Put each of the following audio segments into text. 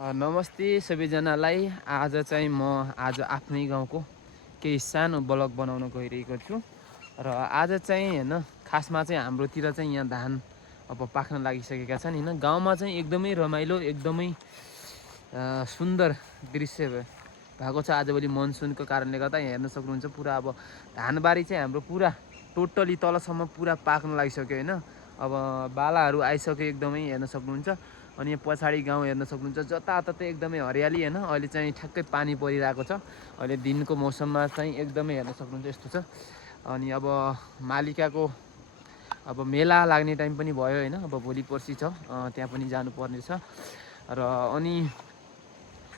नमस्ते सबैजनालाई। आज चाहिँ म आफ्नै गाउँको केही सानो ब्लग बनाउन गइरहेको छु र आज चाहिँ हैन खासमा चाहिँ हाम्रोतिर चाहिँ यहाँ धान अब पाक्न लागिसकेका छन् हैन। गाउँमा चाहिँ एकदमै रमाइलो एकदमै सुन्दर दृश्य भएको छ आजभोलि मनसुनको कारणले गर्दा। यहाँ हेर्न सक्नुहुन्छ पुरा अब धानबारी चाहिँ हाम्रो पुरा टोटली तलसम्म पुरा पाक्न लागिसक्यो हैन। अब बालाहरू आइसक्यो एकदमै हेर्न सक्नुहुन्छ। अनि यहाँ पछाडि गाउँ हेर्न सक्नुहुन्छ, जताततै एकदमै हरियाली हैन। अहिले चाहिँ ठ्याक्कै पानी परिरहेको छ। अहिले दिनको मौसममा चाहिँ एकदमै हेर्न सक्नुहुन्छ यस्तो छ। अनि अब मालिकाको अब मेला लाग्ने टाइम पनि भयो हैन। अब भोलि पर्सि छ, त्यहाँ पनि जानुपर्ने छ र अनि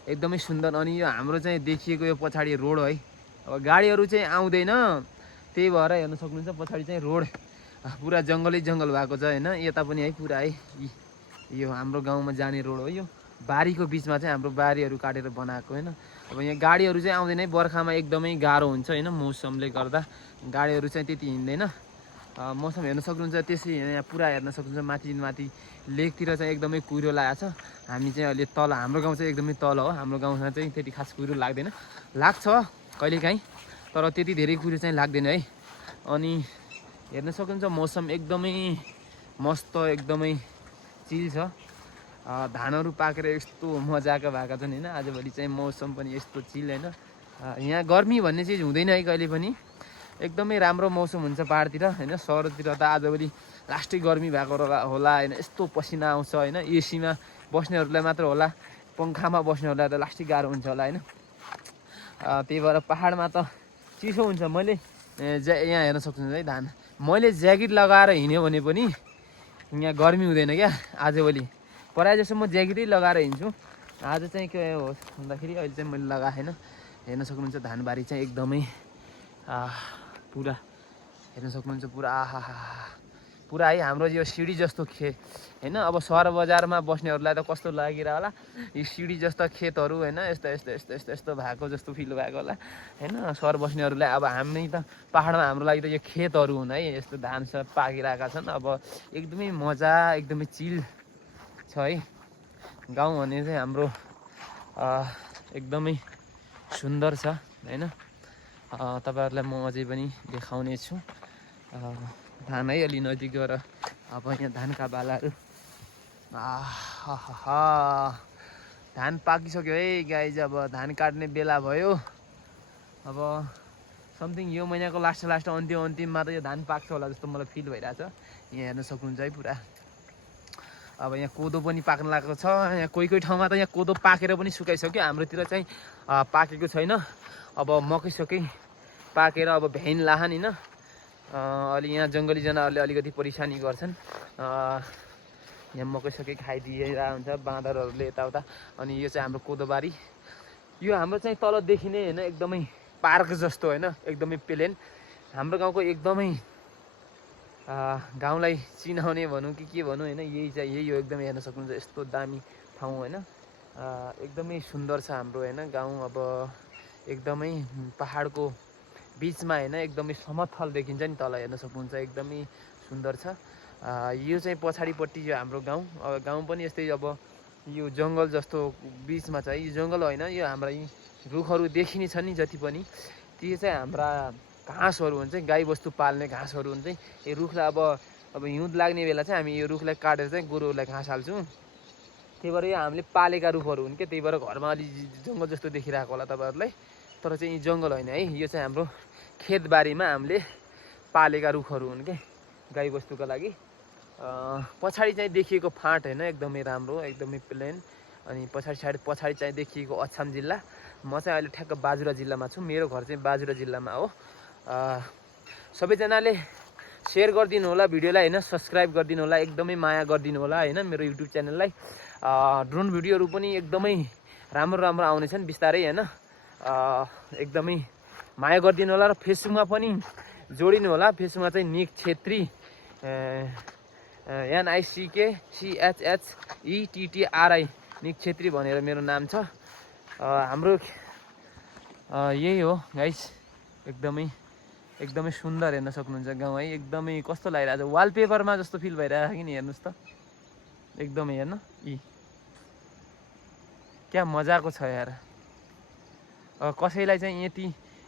एकदमै सुन्दर। अनि यो हाम्रो चाहिँ देखिएको यो पछाडि रोड है, अब गाडीहरू चाहिँ आउँदैन, त्यही भएर हेर्न सक्नुहुन्छ पछाडि चाहिँ रोड पुरा जङ्गलै जङ्गल भएको छ हैन। यता पनि है पुरा है यो हाम्रो गाउँमा जाने रोड हो। यो बारीको बिचमा चाहिँ हाम्रो बारीहरू काटेर बनाएको हैन। अब यहाँ गाडीहरू चाहिँ आउँदैन है, बर्खामा एकदमै गाह्रो हुन्छ हैन, मौसमले गर्दा गाडीहरू चाहिँ त्यति हिँड्दैन। मौसम हेर्न सक्नुहुन्छ त्यसै यहाँ पुरा हेर्न सक्नुहुन्छ माथि लेकतिर चाहिँ एकदमै कुहिरो लागेको छ। हामी चाहिँ अहिले तल, हाम्रो गाउँ चाहिँ एकदमै तल हो। हाम्रो गाउँमा चाहिँ त्यति खास कुहिरो लाग्दैन, लाग्छ कहिलेकाहीँ तर त्यति धेरै कुहिरो चाहिँ लाग्दैन है। अनि हेर्न सक्नुहुन्छ मौसम एकदमै मस्त एकदमै चिल छ। धानहरू पाकेर यस्तो मजाको भएका छन् हैन। आजभोलि चाहिँ मौसम पनि यस्तो चिल हैन। यहाँ गर्मी भन्ने चिज हुँदैन है कहिले पनि, एकदमै राम्रो मौसम हुन्छ पहाडतिर हैन। सहरतिर त आजभोलि लास्टै गर्मी भएको होला हैन, यस्तो पसिना आउँछ हैन। एसीमा बस्नेहरूलाई मात्र होला, पङ्खामा बस्नेहरूलाई त लास्टै गाह्रो हुन्छ होला हैन। त्यही भएर पहाडमा त चिसो हुन्छ। मैले यहाँ हेर्न सक्नुहुन्छ है धान, मैले ज्याकेट लगाएर हिँड्यो भने पनि यहाँ गर्मी हुँदैन क्या आजभोलि। प्रायः जस्तो म ज्याकेटै लगाएर हिँड्छु। आज चाहिँ के हो भन्दाखेरि अहिले चाहिँ मैले लगाएँ हैन। हेर्न सक्नुहुन्छ धानबारी चाहिँ एकदमै पुरा हेर्न सक्नुहुन्छ पुरा पुरा है हाम्रो यो सिडी जस्तो खेत हैन। अब सहर बजारमा बस्नेहरूलाई त कस्तो लागिरह होला, यो सिडी जस्तो खेतहरू हैन, यस्तो यस्तो यस्तो यस्तो यस्तो भएको जस्तो फिल भएको होला हैन सहर बस्नेहरूलाई। अब हामी त पहाडमा हाम्रो लागि त यो खेतहरू हुन् है, यस्तो धान सब पाकिरहेका छन्। अब एकदमै मजा एकदमै चिल छ है। गाउँ भने चाहिँ हाम्रो एकदमै सुन्दर छ हैन। तपाईहरुलाई म अझै पनि देखाउने छु धान है। अलि नजिक गएर अब यहाँ धानका बालाहरू धान पाकिसक्यो है गाइज। अब धान काट्ने बेला भयो। अब समथिङ यो महिनाको लास्ट अन्तिममा त यो धान पाक्छ होला जस्तो मलाई फिल भइरहेछ। यहाँ हेर्न सक्नुहुन्छ है पुरा। अब यहाँ कोदो पनि पाक्न लागेको छ। यहाँ कोही ठाउँमा त यहाँ कोदो पाकेर पनि सुकाइसक्यो, हाम्रोतिर चाहिँ पाकेको छैन। अब मकै सकै पाकेर अब भ्याइन लाहान हैन। अलि यहाँ जङ्गली जनावरले अलिकति परेशानी गर्छन्। यहाँ मकै सकै खाइदिएर हुन्छ बाँदरहरूले यताउता। अनि यो चाहिँ हाम्रो कोदोबारी, यो हाम्रो चाहिँ तल देखिने हैन एकदमै पार्क जस्तो हैन, एकदमै प्लेन। हाम्रो गाउँको एकदमै गाउँलाई चिनाउने भनौँ कि के भनौँ हैन, यही हो एकदमै। हेर्न सक्नुहुन्छ यस्तो दामी ठाउँ हैन, एकदमै सुन्दर छ हाम्रो हैन गाउँ। अब एकदमै पहाडको बिचमा हैन, एकदमै समतल देखिन्छ नि तल, हेर्न सक्नुहुन्छ एकदमै सुन्दर छ। यो चाहिँ पछाडिपट्टि यो हाम्रो गाउँ। गाउँ पनि यस्तै अब यो जङ्गल जस्तो बिचमा छ। यो जङ्गल होइन, यो हाम्रा यी रुखहरू देखिने छ नि जति पनि, ती चाहिँ हाम्रा घाँसहरू हुन्छ, गाई बस्तु पाल्ने घाँसहरू हुन्छ। यो रुखलाई अब हिउँद लाग्ने बेला चाहिँ हामी यो रुखलाई काटेर चाहिँ गोरुहरूलाई घाँस हाल्छौँ। त्यही भएर यो हामीले पालेका रुखहरू हुन् क्या, त्यही भएर घरमा अलि जङ्गल जस्तो देखिरहेको होला तपाईँहरूलाई, तर चाहिँ यो जङ्गल होइन है। यो चाहिँ हाम्रो खेतबारीमा हामीले पालेका रुखहरू हुन् क्या गाई बस्तुको लागि। पछाडि चाहिँ देखिएको फाँट होइन एकदमै राम्रो, एकदमै प्लेन। अनि पछाडि चाहिँ देखिएको अछाम जिल्ला। म चाहिँ अहिले ठ्याक्क बाजुरा जिल्लामा छु, मेरो घर चाहिँ बाजुरा जिल्लामा हो। सबैजनाले सेयर गरिदिनु होला भिडियोलाई हैन, सब्सक्राइब गरिदिनु होला, एकदमै माया गरिदिनु होला हैन मेरो युट्युब च्यानललाई। ड्रोन भिडियोहरू पनि एकदमै राम्रो आउनेछन् बिस्तारै हैन। एकदमै माया गरिदिनु होला र फेसबुकमा पनि जोडिनु होला। फेसबुकमा चाहिँ निक छेत्री NICKCHHETTRI निक छेत्री भनेर मेरो नाम छ। हाम्रो यही हो गाइस, एकदमै सुन्दर हेर्न सक्नुहुन्छ गाउँ है। एकदमै कस्तो लागिरहेछ, वालपेपरमा जस्तो फिल भइरहेको कि नि, हेर्नुहोस् त एकदमै। हेर्न क्या मजाको छ यार। कसैलाई चाहिँ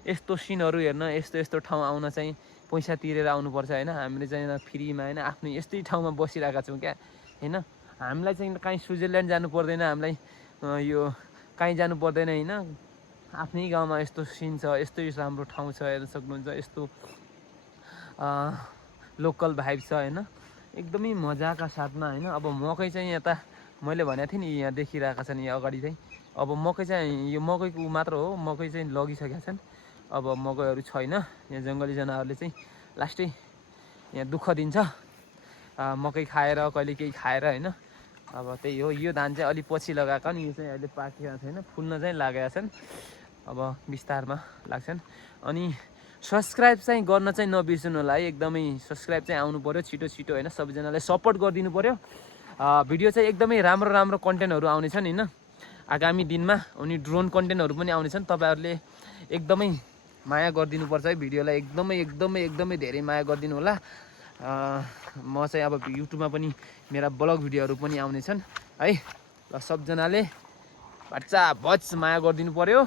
यस्तो सिनहरू हेर्न यस्तो ठाउँ आउन चाहिँ पैसा तिरेर आउनुपर्छ होइन। हामीले चाहिँ फ्रीमा होइन आफ्नै यस्तै ठाउँमा बसिरहेका छौँ क्या होइन। हामीलाई चाहिँ कहीँ स्विजरल्यान्ड जानु पर्दैन, हामीलाई यो कहीँ जानु पर्दैन होइन। आफ्नै गाउँमा यस्तो सिन छ, यस्तै राम्रो ठाउँ छ, हेर्न सक्नुहुन्छ। यस्तो लोकल भाइब छ होइन, एकदमै मजाका साथमा होइन। अब मकै चाहिँ यता मैले भनेको थिएँ नि यहाँ देखिरहेका छन् यहाँ अगाडि चाहिँ। अब मकै चाहिँ यो मकैको मात्र हो, मकै चाहिँ लगिसकेका छन्। अब मकैहरू छैन। यहाँ जङ्गली जनावरले चाहिँ लास्टै यहाँ दुःख दिन्छ मकै खाएर, कहिले केही खाएर होइन। अब त्यही हो, यो धान चाहिँ अलिक पछि लगाएको नि, यो चाहिँ अहिले पाकेको छैन, फुल्न चाहिँ लागेका छन्। अब बिस्तारमा लाग्छन्। अनि सब्सक्राइब चाहिँ गर्न चाहिँ नबिर्सनु होला है, एकदमै सब्सक्राइब चाहिँ आउनु पऱ्यो छिटो छिटो होइन। सबैजनालाई सपोर्ट गरिदिनु पऱ्यो। भिडियो चाहिँ एकदमै राम्रो राम्रो कन्टेन्टहरू आउनेछन् होइन आगामी दिनमा। अनि ड्रोन कन्टेन्टहरू पनि आउनेछन्। तपाईँहरूले एकदमै माया गरिदिनुपर्छ है भिडियोलाई, एकदमै धेरै माया गरिदिनु होला। म चाहिँ अब युट्युबमा पनि मेरा ब्लग भिडियोहरू पनि आउनेछन् है। ल सबजनाले भच माया गरिदिनु पऱ्यो।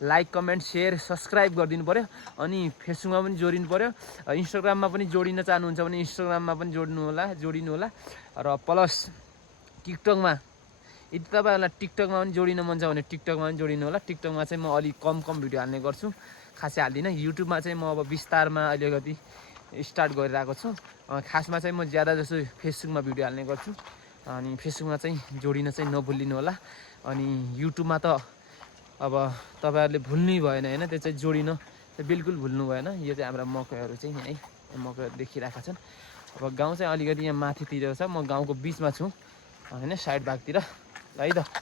लाइक कमेन्ट सेयर सब्सक्राइब गरिदिनु पऱ्यो। अनि फेसबुकमा पनि जोडिनु पऱ्यो। इन्स्टाग्राममा पनि जोडिन चाहनुहुन्छ भने इन्स्टाग्राममा पनि जोडिनु होला। र प्लस टिकटकमा यदि तपाईँहरूलाई टिकटकमा पनि जोडिन मन छ भने टिकटकमा पनि जोडिनु होला। टिकटकमा चाहिँ म अलिक कम भिडियो हाल्ने गर्छु, खासै हाल्दिनँ। युट्युबमा चाहिँ म अब बिस्तारमा अलिकति स्टार्ट गरिरहेको छु। खासमा चाहिँ म ज्यादा जसो फेसबुकमा भिडियो हाल्ने गर्छु। अनि फेसबुकमा चाहिँ जोडिन चाहिँ नभुलिनु होला। अनि युट्युबमा त अब तपाईँहरूले भुल्नै भएन होइन, त्यो चाहिँ जोडिन चाहिँ बिल्कुल भुल्नु भएन। यो चाहिँ हाम्रा मकैहरू चाहिँ यहीँ मकैहरू देखिरहेका छन्। अब गाउँ चाहिँ अलिकति यहाँ माथितिर छ, म गाउँको बिचमा छु होइन, साइड भागतिर है त।